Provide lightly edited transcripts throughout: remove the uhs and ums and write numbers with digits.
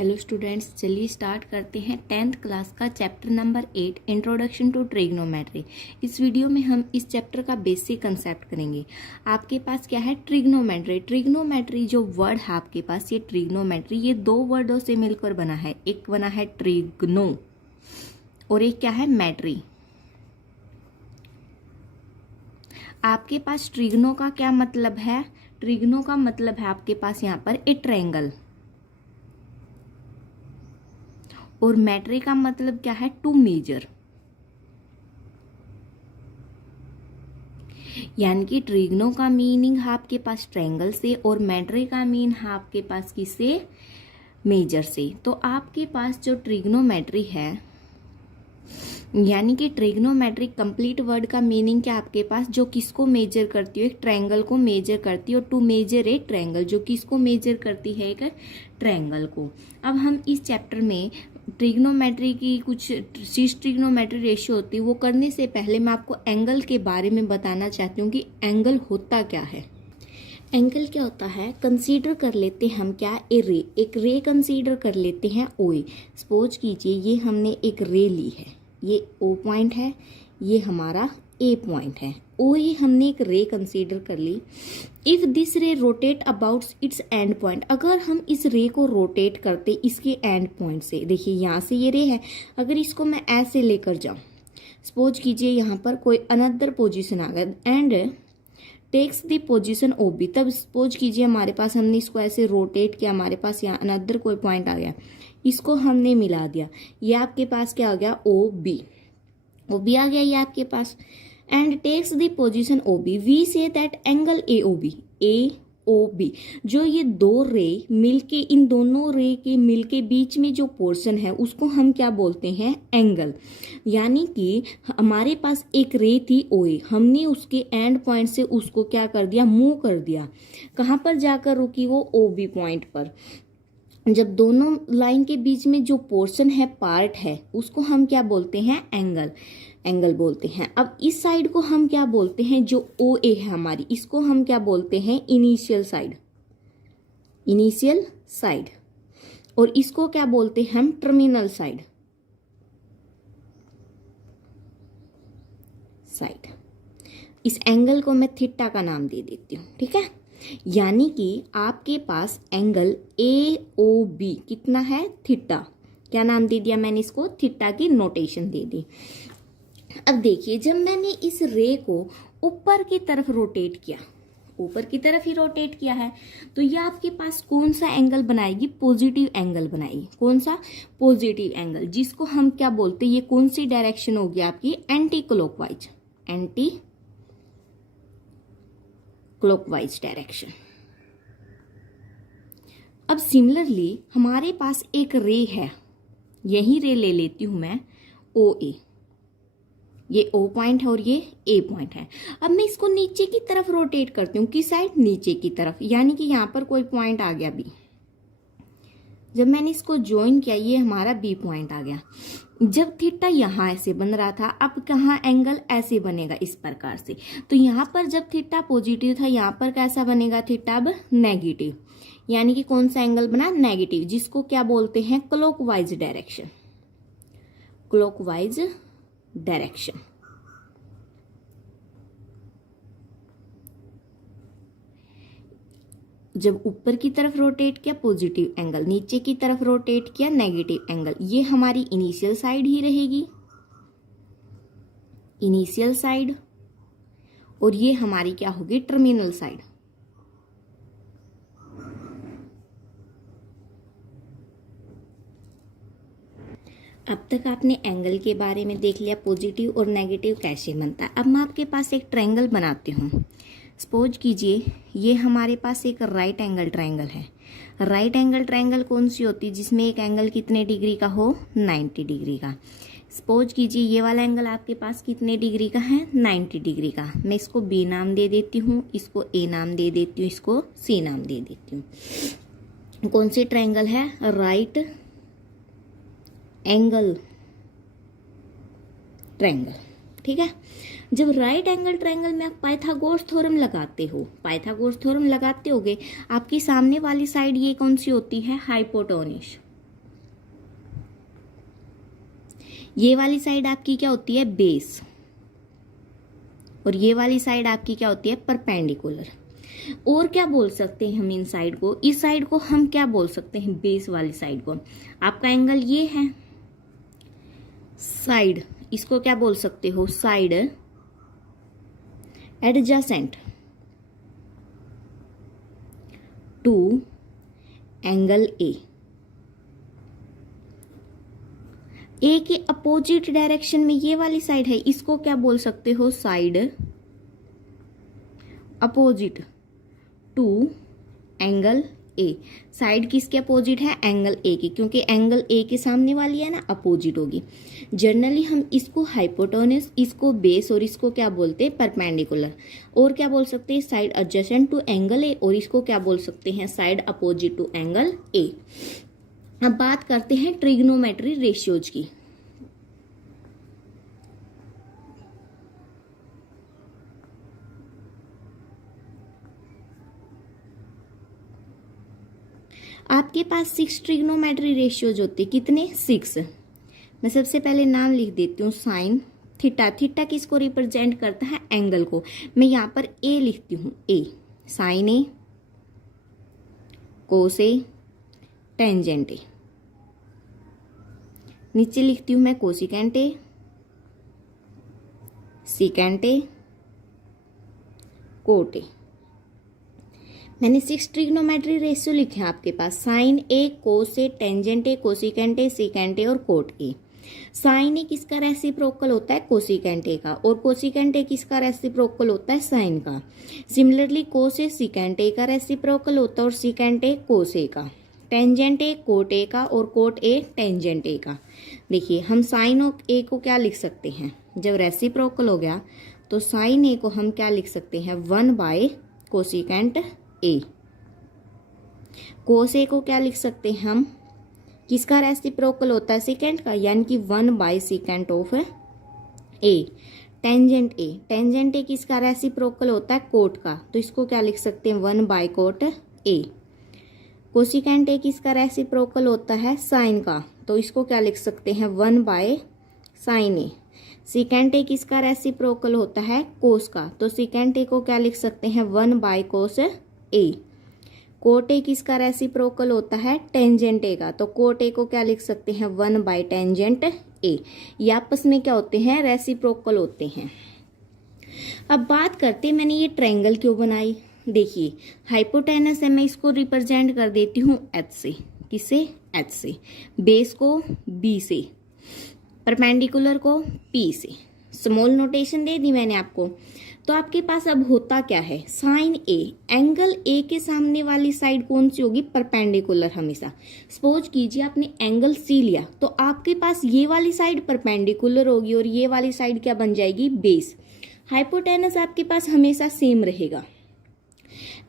Hello students, चलिए start करते हैं 10th क्लास का chapter number 8 introduction to trigonometry. इस वीडियो में हम इस चैप्टर का बेसिक कंसेप्ट करेंगे। आपके पास क्या है? ट्रिग्नोमेट्री। ट्रिग्नोमेट्री जो वर्ड है आपके पास, ये ट्रिग्नोमेट्री, ये दो वर्डों से मिलकर बना है। एक बना है ट्रिग्नो और एक क्या है? मैट्री। आपके पास ट्रिग्नो का क्या मतलब है? ट्रिग्नो का मतलब है आपके पास यहाँ पर ए ट्रायंगल, और मैट्री का मतलब क्या है? To measure. यानी कि ट्रिग्नो का मीनिंग है आपके पास ट्रायंगल से, और मैट्री का मीन है आपके पास किससे? मेजर से। तो आपके पास जो ट्रिग्नोमेट्री है, यानी कि ट्रिग्नोमेट्रिक कंप्लीट वर्ड का मीनिंग क्या आपके पास? जो किसको मेजर करती है? एक ट्रायंगल को मेजर करती है, और टू मेजर ए ट्रायंगल, जो किसको मेजर करती है? एक ट्रायंगल को। अब हम इस चैप्टर में ट्रिग्नोमेट्री की कुछ सिस ट्रिग्नोमेट्री रेशियो होती है, वो करने से पहले मैं आपको एंगल के बारे में बताना चाहती हूँ कि एंगल होता क्या है। एंगल क्या होता है? कंसीडर कर लेते हैं हम क्या? ए रे। एक रे कंसीडर कर लेते हैं ओ ए। सपोज कीजिए ये हमने एक रे ली है, ये ओ पॉइंट है, ये हमारा ए पॉइंट है। ओ ए हमने एक रे कंसीडर कर ली। इफ दिस रे rotate about it's and point, अगर हम इस रे को रोटेट करते इसके एंड पॉइंट से, देखिए यहाँ से ये रे है, अगर इसको मैं ऐसे लेकर जाऊं, सपोज कीजिए यहाँ पर कोई अनदर पोजीशन आ गया and takes the position O B, तब सपोज कीजिए हमारे पास, हमने इसको ऐसे रोटेट किया, हमारे पास यहाँ अनदर कोई पॉइंट आ गया, इसको हमने मिला दिया, ये आपके पास क्या आ गया? O B. ओ बी आ गया ये आपके पास, and takes the position O B. We say that angle A O B, A O B, जो ये दो रे मिलके, इन दोनों रे के मिलके बीच में जो पोर्शन है उसको हम क्या बोलते हैं? एंगल। यानी कि हमारे पास एक रे थी ओ ए, हमने उसके एंड पॉइंट से उसको क्या कर दिया? मूव कर दिया। कहाँ पर जाकर रुकी? वो ओ बी पॉइंट पर। जब दोनों लाइन के बीच में जो पोर्शन है, पार्ट है, उसको हम क्या बोलते हैं? एंगल। एंगल बोलते हैं। अब इस साइड को हम क्या बोलते हैं? जो ओ ए है हमारी, इसको हम क्या बोलते हैं? Initial side. Initial side. और इसको क्या बोलते हैं हम? Terminal side. साइड। इस एंगल को मैं थीटा का नाम दे देती हूँ, ठीक है। यानी कि आपके पास एंगल ए ओ बी कितना है? थीटा। क्या नाम दे दिया मैंने इसको? थीटा की नोटेशन दे दी। अब देखिए, जब मैंने इस रे को ऊपर की तरफ रोटेट किया, ऊपर की तरफ ही रोटेट किया है, तो ये आपके पास कौन सा एंगल बनाएगी? पॉजिटिव एंगल बनाएगी। कौन सा? पॉजिटिव एंगल, जिसको हम क्या बोलते हैं? ये कौन सी डायरेक्शन होगी आपकी? Anti clockwise. Anti clockwise direction. अब सिमिलरली हमारे पास एक रे है, यही रे ले लेती हूं मैं, ओ ए। ये ओ पॉइंट है और ये ए पॉइंट है। अब मैं इसको नीचे की तरफ रोटेट करती हूँ। किस साइड? नीचे की तरफ। यानी कि यहाँ पर कोई पॉइंट आ गया बी। जब मैंने इसको ज्वाइन किया, ये हमारा बी पॉइंट आ गया। जब थीटा यहाँ ऐसे बन रहा था, अब कहाँ एंगल ऐसे बनेगा? इस प्रकार से। तो यहाँ पर जब थीटा पॉजिटिव था, यहाँ पर कैसा बनेगा थीटा? अब नेगेटिव। यानी कि कौन सा एंगल बना? नेगेटिव, जिसको क्या बोलते हैं? Clockwise direction. Clockwise direction. जब ऊपर की तरफ रोटेट किया, पॉजिटिव एंगल, नीचे की तरफ रोटेट किया, नेगेटिव एंगल। ये हमारी इनिशियल साइड ही रहेगी, इनिशियल साइड, और ये हमारी क्या होगी? Terminal side. अब तक आपने एंगल के बारे में देख लिया, पॉजिटिव और नेगेटिव कैसे बनता है। अब मैं आपके पास एक ट्रायंगल बनाती हूँ। सपोज कीजिए ये हमारे पास एक राइट एंगल ट्रायंगल है। राइट एंगल ट्रायंगल कौन सी होती है? जिसमें एक एंगल कितने डिग्री का हो? 90 डिग्री का। सपोज कीजिए ये वाला एंगल आपके पास कितने डिग्री का है? 90 डिग्री का। मैं इसको बी नाम दे देती हूँ, इसको ए नाम दे देती हूँ, इसको सी नाम दे देती हूँ। कौन सी ट्रायंगल है? राइट एंगल ट्रायंगल, ठीक है। जब राइट एंगल ट्रायंगल में आप पाइथागोरस थ्योरम लगाते हो, पाइथागोरस थ्योरम लगाते होगे, आपकी सामने वाली साइड ये कौन सी होती है? हाइपोटेन्यूस। ये वाली साइड आपकी क्या होती है, बेस, और ये वाली साइड आपकी क्या होती है, परपेंडिकुलर। और क्या बोल सकते हैं हम इन साइड को, इस साइड को हम क्या बोल सकते हैं, बेस वाली साइड को। आपका एंगल ये है, साइड, इसको क्या बोल सकते हो, side adjacent to angle A के अपोजिट डायरेक्शन में ये वाली साइड है, इसको क्या बोल सकते हो, side opposite to angle A. Side किसके अपोजिट है, एंगल ए की, क्योंकि एंगल ए के सामने वाली है ना, अपोजिट होगी। जनरली हम इसको हाइपोटेन्यूज, इसको बेस, और इसको क्या बोलते हैं, परपेंडिकुलर। और क्या बोल सकते हैं, side adjacent to angle A, और इसको क्या बोल सकते हैं, side opposite to angle A. अब बात करते हैं ट्रिग्नोमेट्री रेशियोज की। आपके पास 6 ट्रिग्नोमेट्री रेशियोज होते, कितने, 6। मैं सबसे पहले नाम लिख देती हूँ, साइन थीटा। थीटा किसको रिप्रेजेंट करता है, एंगल को। मैं यहाँ पर ए लिखती हूँ, ए, sign A, cos A, tangent ए। नीचे लिखती हूँ मैं cosecant A, secant A, cot A. मैंने 6 ट्रिग्नोमेट्री रेशियो लिखे हैं आपके पास, sine A, cos A, tangent A, cosecant A, secant A और कोट ए। साइन ए किसका रेसिप्रोकल होता है, कोसिकेंट ए का, और कोसिकेंट ए किसका रेसिप्रोकल होता है, साइन का। सिमिलरली कोस ए सिकेंट ए का रेसिप्रोकल होता है, और सिकेंट ए कोस ए का। टेंजेंट ए कोट ए का, और कोट ए टेंजेंट ए का। देखिए हम साइन ए को क्या लिख सकते हैं, जब रेसिप्रोकल हो गया तो साइन ए को हम क्या लिख सकते हैं, 1 बाय कोसिकेंट ए। कोस ए को क्या लिख सकते हैं हम, किसका रेसिप्रोकल होता है, सेकेंड का, यानी कि 1 by second of A. Tangent A, tangent ए किसका रेसिप्रोकल होता है, कोट का, तो इसको क्या लिख सकते हैं, 1 by cot A. Cosecant A किसका रेसिप्रोकल होता है, साइन का, तो इसको क्या लिख सकते हैं, 1 बाय साइन ए। सिकेंट ए किसका रेसिप्रोकल होता है, कोस का, तो सिकेंट ए को क्या लिख सकते हैं, 1 बाय कोस ए। कोट ए किसका रेसिप्रोकल होता है, टेंजेंट ए का, तो कोट ए को क्या लिख सकते हैं, 1 बाय टेंजेंट ए। ये आपस में क्या होते हैं, रेसिप्रोकल होते हैं। अब बात करते हैं मैंने ये ट्रायंगल क्यों बनाई। देखिए हाइपोटेनस है, मैं इसको रिप्रेजेंट कर देती हूँ एच से, किसे, एच से, बेस को बी से, परपेंडिकुलर को पी से। स्मॉल नोटेशन दे दी मैंने आपको। तो आपके पास अब होता क्या है, साइन ए, एंगल ए के सामने वाली साइड कौन सी होगी, परपेंडिकुलर हमेशा। सपोज कीजिए आपने एंगल सी लिया, तो आपके पास ये वाली साइड परपेंडिकुलर होगी और ये वाली साइड क्या बन जाएगी, बेस। हाइपोटेनस आपके पास हमेशा सेम रहेगा।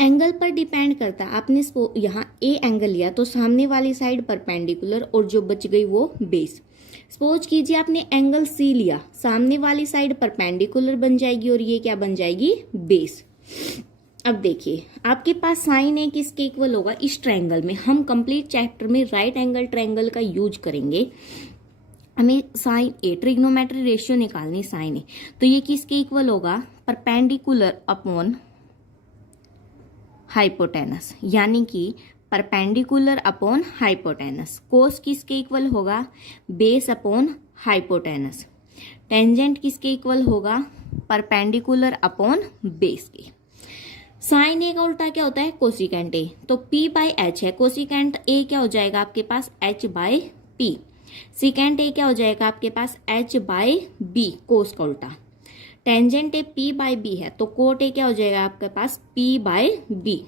एंगल पर डिपेंड करता है, आपने यहाँ ए एंगल लिया तो सामने वाली साइड परपेंडिकुलर और जो बच गई वो बेस। सपोज कीजिए आपने एंगल सी लिया, सामने वाली साइड परपेंडिकुलर बन जाएगी और ये क्या बन जाएगी, बेस। अब देखिए आपके पास साइन ए किसके इक्वल होगा, इस ट्रायंगल में हम कंप्लीट चैप्टर में राइट एंगल ट्रायंगल का यूज करेंगे। हमें साइन ए ट्रिग्नोमेट्री रेशियो निकालनी, साइन ए, तो ये किसके इक्वल होगा, परपेंडिकुलर अपॉन हाइपोटेनस, यानी कि परपेंडिकुलर अपॉन हाइपोटेनस। कोस किसके इक्वल होगा, बेस अपॉन हाइपोटेनस। टेंजेंट किसके इक्वल होगा, परपेंडिकुलर अपॉन बेस के। साइन ए का उल्टा क्या होता है, कोसिकेंट ए, तो P बाई एच है, कोसिकेंट ए क्या हो जाएगा आपके पास, H by P. Secant A क्या हो जाएगा आपके पास, H बाई बी, कोस का उल्टा। Tangent A P by B है, तो कोट ए क्या हो जाएगा आपके पास, P बाई बी।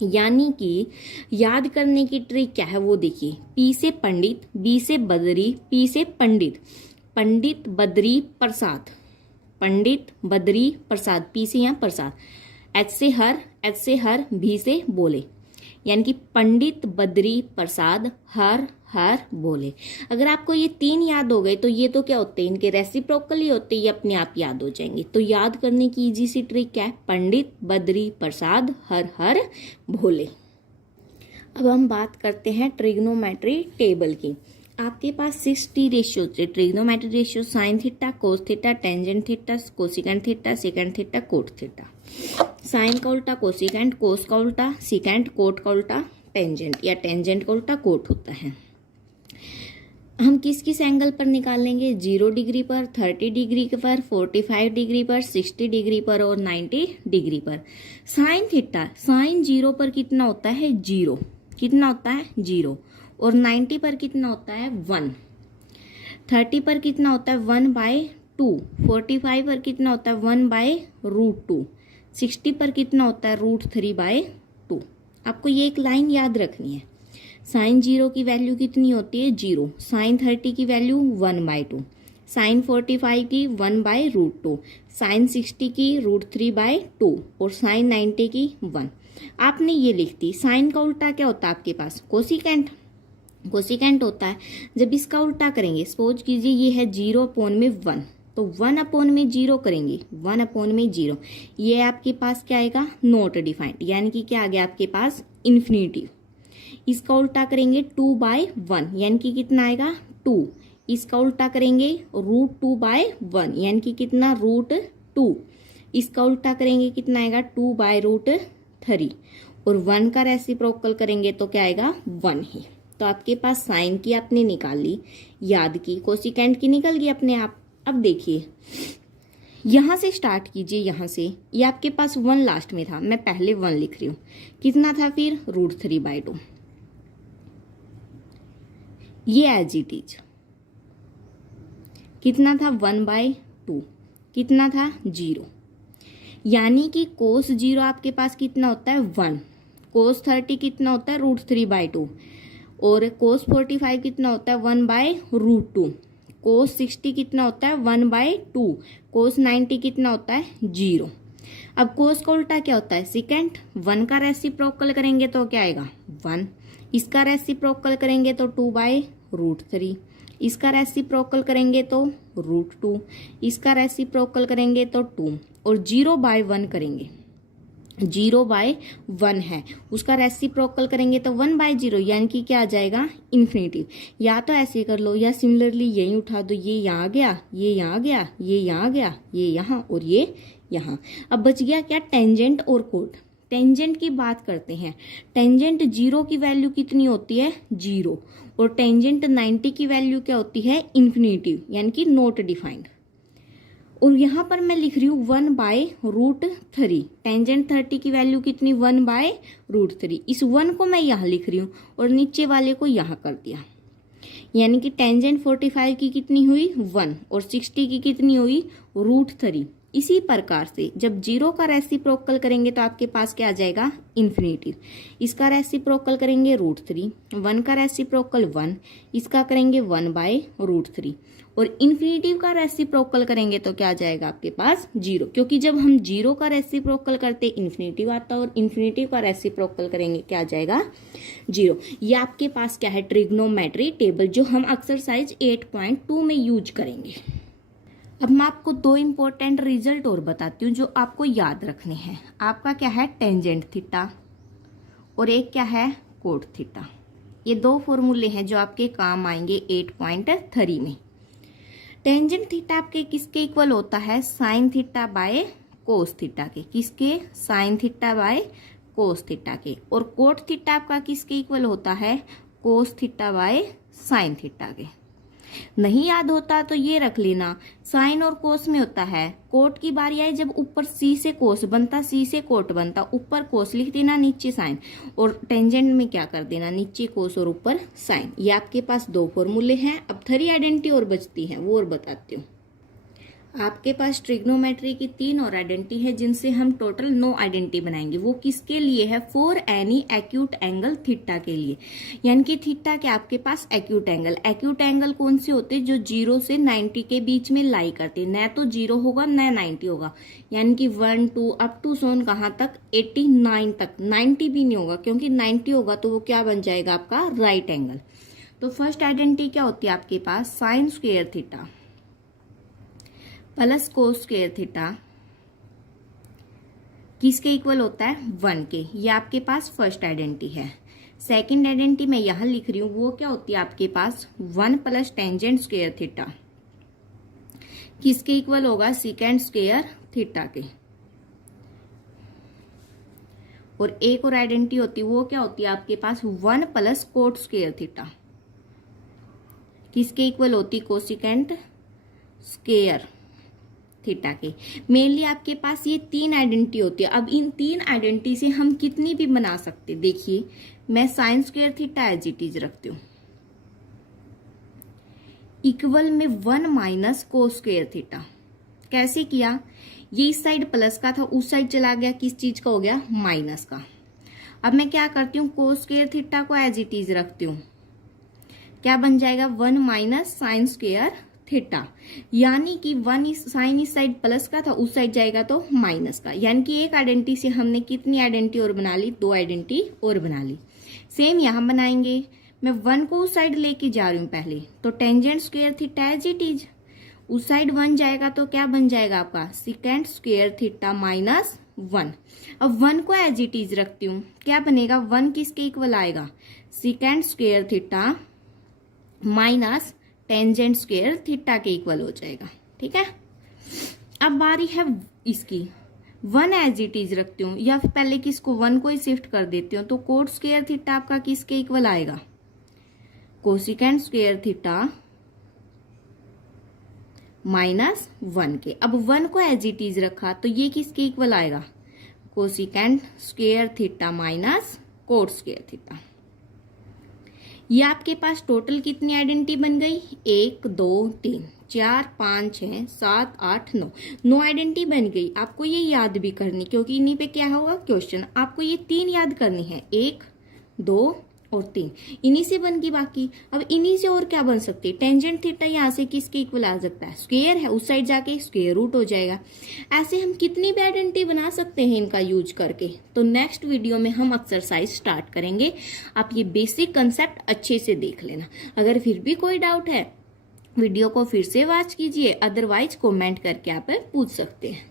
यानी कि याद करने की ट्रिक क्या है वो देखिए, P से पंडित, B से बदरी, P से पंडित, पंडित बदरी प्रसाद, पंडित बदरी प्रसाद, P से यहाँ प्रसाद, H से हर, B से बोले, यानी कि पंडित बदरी प्रसाद हर हर बोले। अगर आपको ये 3 याद हो गए तो ये तो क्या होते हैं, इनके रेसिप्रोकल ही होते हैं, ये अपने आप याद हो जाएंगे। तो याद करने की इजी सी ट्रिक क्या है, पंडित बदरी प्रसाद हर हर भोले। अब हम बात करते हैं ट्रिग्नोमेट्री टेबल की। आपके पास 6T रेशियो से trigonometry ratio sine theta, cos theta, tangent theta, cosecant theta, secant theta, cot theta. Sine का उल्टा कोसिकेंट, कोस का उल्टा सिकेंट, कोट का उल्टा टेंजेंट या टेंजेंट का उल्टा कोट होता है। हम किस किस एंगल पर निकालेंगे? 0 डिग्री पर, 30 डिग्री पर, 45 डिग्री पर, 60 डिग्री पर और 90 डिग्री पर। साइन थीटा, साइन 0 पर कितना होता है? 0। कितना होता है? 0। और 90 पर कितना होता है? 1। 30 पर कितना होता है? 1/2। 45 पर कितना होता है? 1/√2। 60 पर कितना होता है? √3/2। आपको ये एक लाइन याद रखनी है। साइन 0 की वैल्यू कितनी होती है? 0। साइन 30 की वैल्यू 1/2। साइन 45 की 1/√2। साइन 60 की √3/2 और साइन 90 की 1। आपने ये लिख दी। साइन का उल्टा क्या होता है आपके पास? कोसिकेंट। कोसिकेंट होता है। जब इसका उल्टा करेंगे, सपोज कीजिए ये है 0/1, तो 1/0 करेंगे, 1/0। ये आपके पास क्या आएगा? नॉट डिफाइंड, यानी कि क्या आ गया आपके पास? इन्फिनिटिव। इसका उल्टा करेंगे 2/1, यानी कि कितना आएगा? 2। इसका उल्टा करेंगे √2/1, यानी कि कितना? √2। इसका उल्टा करेंगे कितना आएगा? 2/√3। और 1 का रेसिप्रोकल करेंगे तो क्या आएगा? 1 ही। तो आपके पास साइन की आपने निकाल ली, याद की, कोसिकेंट की निकल गई अपने आप। अब देखिए यहां से स्टार्ट कीजिए, यहां से। ये आपके पास 1 लास्ट में था, मैं पहले 1 लिख रही हूं। कितना था फिर? √3/2। ये एज इट इज कितना था? 1/2। कितना था? 0। यानी कि कोस 0 आपके पास कितना होता है? 1। कोस 30 कितना होता है? √3/2। और कोस 45 कितना होता है? 1/√2। कोस 60 कितना होता है? 1/2। कोस 90 कितना होता है? 0। अब कोस का उल्टा क्या होता है? सिकेंट। 1 का रेसिप्रोकल करेंगे तो क्या आएगा? 1। इसका रेसिप्रोकल करेंगे तो 2/√3। इसका रेसिप्रोकल करेंगे तो √2। इसका रेसिप्रोकल करेंगे तो 2। और 0/1 करेंगे, 0/1 है, उसका रेसिप्रोकल करेंगे तो 1/0, यानी कि क्या आ जाएगा? इन्फिनिटिव। या तो ऐसे कर लो, या सिमिलरली यही उठा दो। ये यहाँ गया, ये यहाँ गया, ये यहाँ गया, ये यहाँ और ये यहाँ। अब बच गया क्या? टेंजेंट और कोट। टेंजेंट की बात करते हैं। टेंजेंट 0 की वैल्यू कितनी होती है? 0। और टेंजेंट 90 की वैल्यू क्या होती है? इन्फिनिटिव, यानी कि नॉट डिफाइंड। और यहाँ पर मैं लिख रही हूँ 1/√3। टेंजेंट 30 की वैल्यू कितनी? 1/√3। इस 1 को मैं यहाँ लिख रही हूँ और नीचे वाले को यहाँ कर दिया, यानी कि टेंजेंट 45 की कितनी हुई? 1। और 60 की कितनी हुई? √3। इसी प्रकार से जब 0 का रेसिप्रोकल करेंगे तो आपके पास क्या आ जाएगा? इन्फिनिटिव। इसका रेसिप्रोकल करेंगे √3। 1 का रेसिप्रोकल 1। इसका करेंगे 1/√3। और इन्फिनिटिव का रेसिप्रोकल करेंगे तो क्या आ जाएगा आपके पास? 0, क्योंकि जब हम 0 का रेसिप्रोकल करते इन्फिनिटिव आता है, और इन्फिनिटिव का रेसिप्रोकल करेंगे क्या आ जाएगा? 0। ये आपके पास क्या है? ट्रिग्नोमेट्री टेबल, जो हम एक्सरसाइज 8.2 में यूज करेंगे। अब मैं आपको 2 इंपॉर्टेंट रिजल्ट और बताती हूँ जो आपको याद रखने हैं। आपका क्या है? टेंजेंट थीटा, और एक क्या है? Cot theta. ये 2 फॉर्मूले हैं जो आपके काम आएंगे 8.3 में। टेंजेंट थीटा आपके किसके इक्वल होता है? Sine theta by cos theta के। किसके? Sine theta by cos theta के। और कोट थीटा आपका किसके इक्वल होता है? Cos theta by sine theta के। नहीं याद होता तो ये रख लेना, साइन और कोस में होता है। कोट की बारी आई जब ऊपर सी से कोस बनता, सी से कोट बनता, ऊपर कोस लिख देना, नीचे साइन। और टेंजेंट में क्या कर देना? नीचे कोस और ऊपर साइन। ये आपके पास 2 फॉर्मूले हैं। अब 3 आइडेंटिटी और बचती है, वो और बताती हूँ। आपके पास ट्रिग्नोमेट्री की 3 और आइडेंटिटी है, जिनसे हम टोटल 9 आइडेंटिटी बनाएंगे। वो किसके लिए है? For any acute angle theta के लिए। यानी कि थीटा के आपके पास एक्यूट एंगल। एक्यूट एंगल कौन से होते हैं? जो 0 से 90 के बीच में लाई करते, न तो 0 होगा न 90 होगा। यानी कि 1 2 अप टू सोन कहाँ तक? 89 तक। 90 भी नहीं होगा, क्योंकि 90 होगा तो वो क्या बन जाएगा? आपका राइट एंगल। तो फर्स्ट आइडेंटिटी क्या होती है आपके पास? Sine square theta plus cos square theta किसके इक्वल होता है? 1 के। ये आपके पास फर्स्ट आइडेंटिटी है। सेकेंड आइडेंटिटी मैं यहां लिख रही हूं, वो क्या होती है आपके पास 1 प्लस टेंजेंट स्क्वायर थीटा, किसके इक्वल होगा, सीकेंड स्क्वायर थीटा के। और एक और आइडेंटिटी होती है, वो क्या होती है आपके पास 1 प्लस कोट स्क्वायर थीटा, किसके इक्वल होती, कोसिकेंट स्क्वायर थीटा के। मेनली आपके पास ये 3 आइडेंटिटी होती है। अब इन 3 आइडेंटिटी से हम कितनी भी बना सकते, देखिए मैं sine square theta as it is रखती हूं, इक्वल में 1 माइनस कोस स्क्वायर थीटा। कैसे किया, ये इस साइड प्लस का था, उस साइड चला गया, किस चीज का हो गया, माइनस का। अब मैं क्या करती हूँ, कोस स्क्वायर थीटा को एज इट इज रखती हूँ, क्या बन जाएगा 1 माइनस साइन स्क्वायर थीटा, यानी कि 1 साइन इस साइड प्लस का था, उस साइड जाएगा तो माइनस का। यानी कि एक आइडेंटिटी से हमने कितनी आइडेंटिटी और बना ली, 2 आइडेंटिटी और बना ली। सेम यहां बनाएंगे, मैं 1 को उस साइड लेके जा रही हूं पहले, तो tangent square theta as it is, उस साइड 1 जाएगा तो क्या बन जाएगा आपका, सीकेंड स्क्वायर थीटा माइनस 1। अब 1 को एज इट इज रखती हूँ, क्या बनेगा, 1 किसके इक्वल आएगा, secant square theta minus tangent square theta के इक्वल हो जाएगा। ठीक है, अब बारी है इसकी, 1 एज इट इज रखती हूँ, या फिर पहले किसको 1 को ही शिफ्ट कर देती हूँ, तो कोट स्क्वायर थीटा आपका किसके इक्वल आएगा, कोसिकेंड स्क्वायर थीटा माइनस 1 के। अब 1 को एज इट इज रखा तो ये किसके इक्वल आएगा, cosecant square theta minus cot square theta. ये आपके पास टोटल कितनी आइडेंटिटी बन गई, 1 2 3 4 5 6 7 8 9, 9 आइडेंटिटी बन गई। आपको ये याद भी करनी, क्योंकि इन्हीं पे क्या होगा क्वेश्चन, आपको ये 3 याद करनी है, 1 2 और 3, इन्हीं से बन गई बाकी। अब इन्हीं से और क्या बन सकती है, टेंजेंट थीटा यहाँ से किसके इक्वल आ सकता है, स्क्वायर है, उस साइड जाके स्क्वायर रूट हो जाएगा। ऐसे हम कितनी भी आइडेंटिटी बना सकते हैं इनका यूज करके। तो नेक्स्ट वीडियो में हम एक्सरसाइज स्टार्ट करेंगे, आप ये बेसिक कंसेप्ट अच्छे से देख लेना। अगर फिर भी कोई डाउट है वीडियो को फिर से वॉच कीजिए, अदरवाइज कमेंट करके आप पूछ सकते हैं।